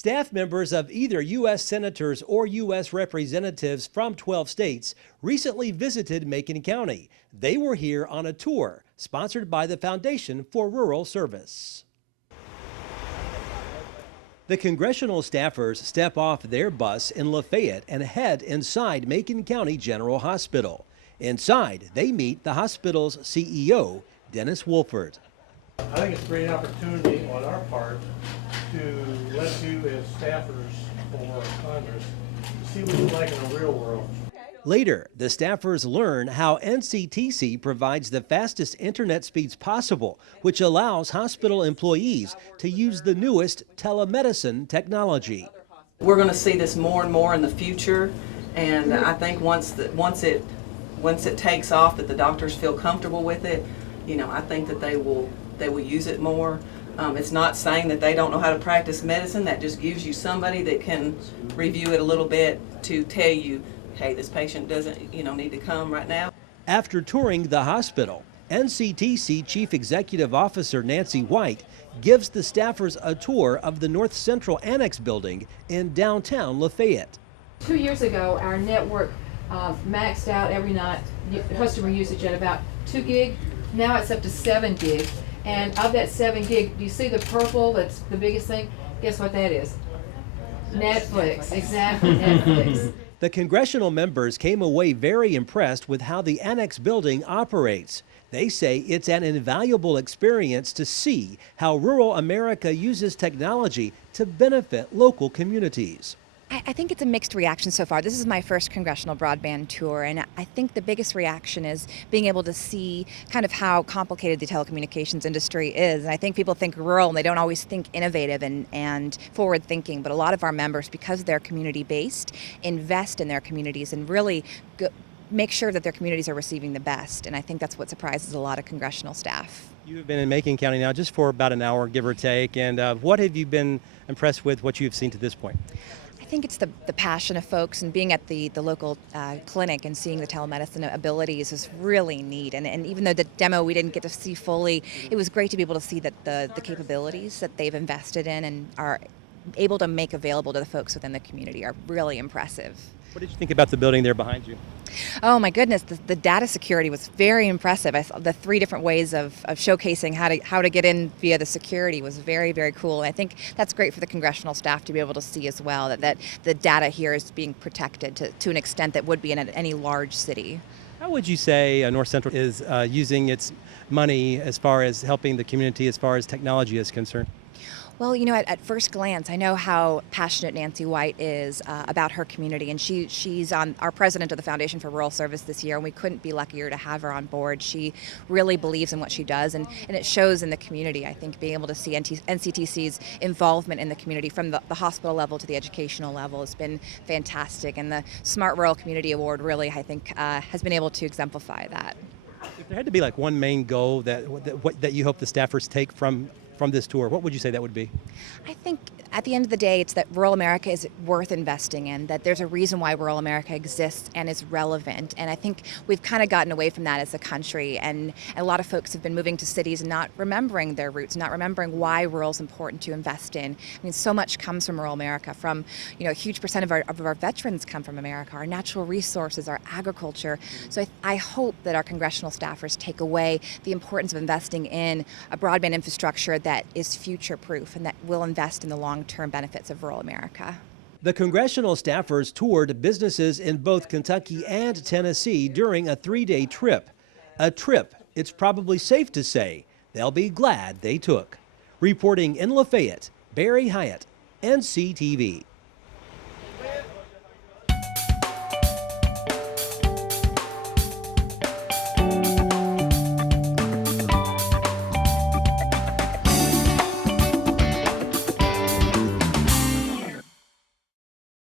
Staff members of either U.S. senators or U.S. representatives from 12 states recently visited Macon County. They were here on a tour sponsored by the Foundation for Rural Service. The congressional staffers step off their bus in Lafayette and head inside Macon County General Hospital. Inside, they meet the hospital's CEO, Dennis Wolford. I think it's a great opportunity on our part to let you as staffers for Congress see what it's like in the real world. Later, the staffers learn how NCTC provides the fastest internet speeds possible, which allows hospital employees to use the newest telemedicine technology. We're going to see this more and more in the future, and I think once it takes off, that the doctors feel comfortable with it, I think that they will use it more. It's not saying that they don't know how to practice medicine. That just gives you somebody that can review it a little bit to tell you, hey, this patient doesn't need to come right now. After touring the hospital, NCTC Chief Executive Officer Nancy White gives the staffers a tour of the North Central Annex building in downtown Lafayette. 2 years ago, our network maxed out every night customer usage at about 2 gig. Now it's up to 7 gig. And of that 7 gig, do you see the purple that's the biggest thing? Guess what that is? Netflix. Exactly, Netflix. The congressional members came away very impressed with how the Annex building operates. They say it's an invaluable experience to see how rural America uses technology to benefit local communities. I think it's a mixed reaction so far. This is my first congressional broadband tour, and I think the biggest reaction is being able to see kind of how complicated the telecommunications industry is. And I think people think rural and they don't always think innovative and forward thinking, but a lot of our members, because they're community based, invest in their communities and really make sure that their communities are receiving the best. And I think that's what surprises a lot of congressional staff. You've been in Macon County now just for about an hour, give or take, and what have you been impressed with, what you've seen to this point? I think it's the passion of folks, and being at the local clinic and seeing the telemedicine abilities is really neat. And even though the demo we didn't get to see fully, it was great to be able to see that the capabilities that they've invested in and are able to make available to the folks within the community are really impressive. What did you think about the building there behind you? Oh my goodness, the data security was very impressive. I saw the 3 different ways of showcasing how to get in via the security was very, very cool. And I think that's great for the congressional staff to be able to see as well, that the data here is being protected to an extent that would be in any large city. How would you say North Central is using its money as far as helping the community as far as technology is concerned? Well, at first glance, I know how passionate Nancy White is about her community, and she's our president of the Foundation for Rural Service this year, and we couldn't be luckier to have her on board. She really believes in what she does, and it shows in the community. I think being able to see NCTC's involvement in the community from the hospital level to the educational level has been fantastic, and the Smart Rural Community Award really, I think, has been able to exemplify that. If there had to be like one main goal that you hope the staffers take from this tour, what would you say that would be? I think at the end of the day, it's that rural America is worth investing in, that there's a reason why rural America exists and is relevant. And I think we've kind of gotten away from that as a country, and a lot of folks have been moving to cities and not remembering their roots, not remembering why rural is important to invest in. I mean, so much comes from rural America. From, a huge percent of our veterans come from America, our natural resources, our agriculture. So I hope that our congressional staffers take away the importance of investing in a broadband infrastructure that is future-proof and that will invest in the long-term benefits of rural America. The congressional staffers toured businesses in both Kentucky and Tennessee during a 3-day trip. A trip it's probably safe to say they'll be glad they took. Reporting in Lafayette, Barry Hyatt, NCTV.